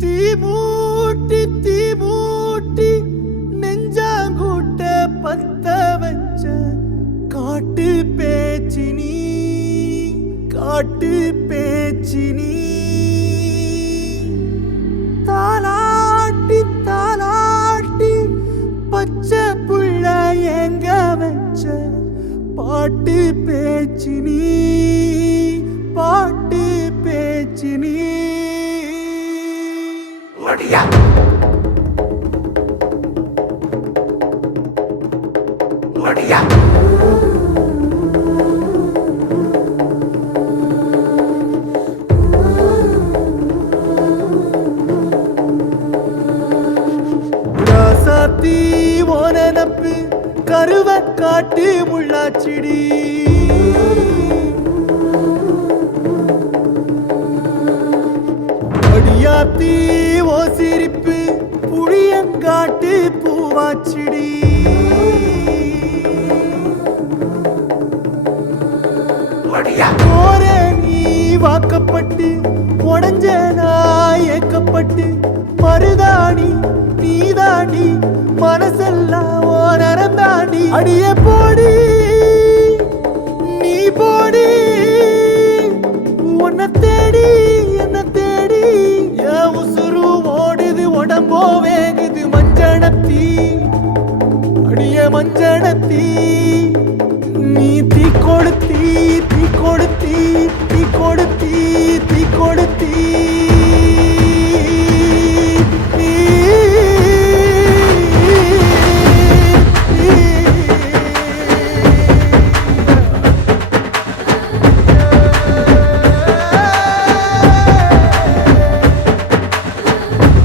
தீமூட்டி தீமூட்டி நெஞ்சாங்கூட்ட பத்த வச்ச காட்டு பேச்சினி காட்டு பேச்சினி தாலாட்டி தாலாட்டி பச்சை புள்ள எங்க வச்ச பாட்டு பேச்சினி பாட்டு பேச்சினி வடியா வடியா ராசாத்தி ஓனப்பு கருவ காட்டு முள்ளாச்சிடி அடியாத்தி ஓ சிரிப்பு புளியங்காட்டு பூவாச்சிடி போற நீ வாக்கப்பட்டு உடஞ்ச நாய் ஏக்கப்பட்டு மருதாணி நீதாண்டி மனசெல்லாம் ஓ நரந்தாண்டி அடியே போடி நீ போடி உன்னை தேடி என்ன தேடி என் உசுரு ஓடுது உடம்போ வேகுது மஞ்சனத்தி அடிய மஞ்சனத்தி நீ தீ கொடுத்தி தீ கொடுத்தி தீ கொடுத்தி தீ கொடுத்தி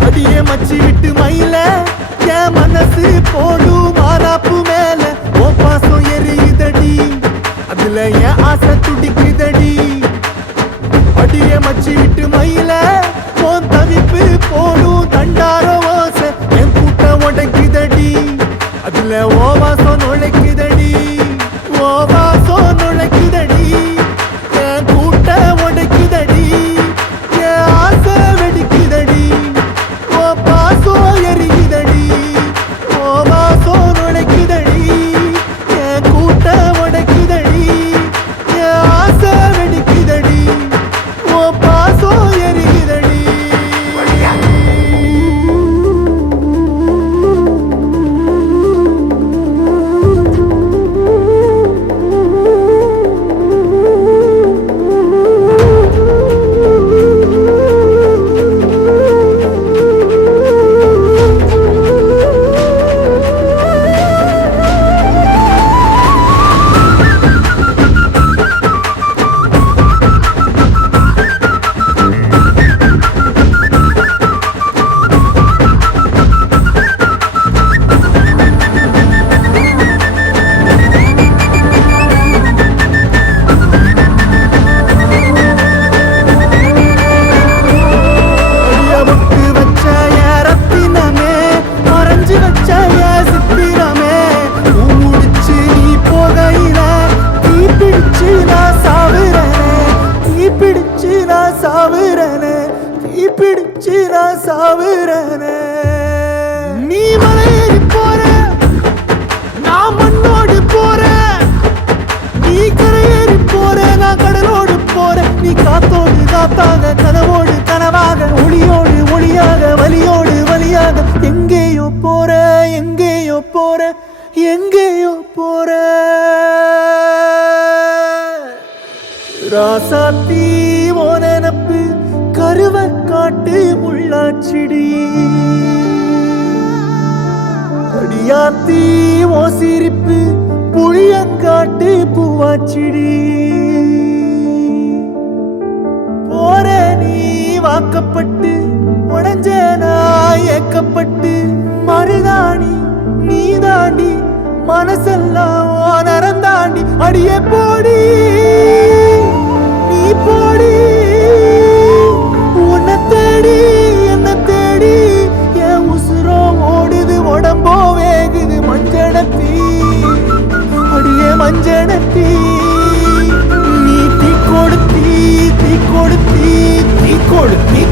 அடியே மச்சி விட்டு மயில என் மனசு போடு மாறாப்பு மேல ஓ பாசம் எரியுதடி அதுல என் ஆசை துடிக்குதடி அடியே மச்சி விட்டு மயில போன் தவிப்பு போடும் தண்டார ஓசை என் கூட்டம் உடைக்குதடி அதுல ஓ வாசம் நுழைக்குதடி ஓ வாசம் நுழைக்குதடி என் கூட்டம் உடைக்குதடி என் ஆசை வெடிக்குதடி ஓ பாசம் எரியுதடி ஓ வாசம் நுழைக்குதடி என் கூட்டம் உடைக்குதடி என் ஆசை வெடிக்குதடி ஓ பாசம் எரியுதடி நீ மலையேறி போற நான் மண்ணோடு போற நீ கரையேறி போற நான் கடலோடு போற நீ காத்தோடு காத்தாக கனவோடு கனவாக ஒளியோடு ஒளியாக வலியோடு வலியாக எங்கேயோ போற எங்கேயோ போற எங்கேயோ போற ராசாத்தி ஓ நெனப்பு கருவ காட்டு முள்ளாச்சிடி அடியாத்தி ஓ சிரிப்பு புளியங்காட்டு பூவாச்சிடி போற நீ வாக்கப்பட்டு உடஞ்ச நாய் ஏக்கப்பட்டு மருதாணி நீதாண்டி மனசெல்லாம் ஓ நரந்தாண்டி அடியே போடி நீ போடி உன்னை தேடி என்ன தேடி என் உசுரோ ஓடுது உடம்போ வேகுது மஞ்சனத்தி அடியே மஞ்சனத்தி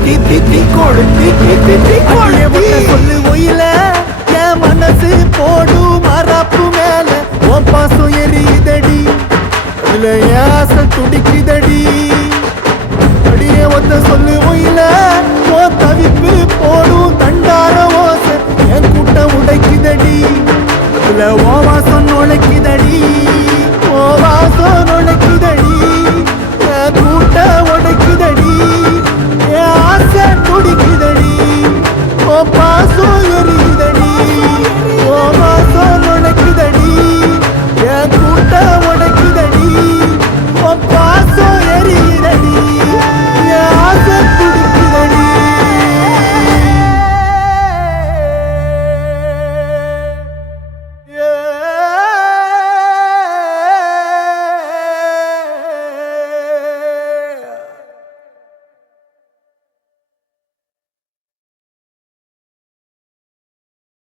தீ தீ தீ கொளுத்தி தீ தீ தீ கொளுத்தி சொல்லு ஒயில என் மனசு போடு மரப்பு மேல உன் பாசம் எரியுதடி அதுல ஏச துடிக்குதடி அடியே ஒத்த சொல்லு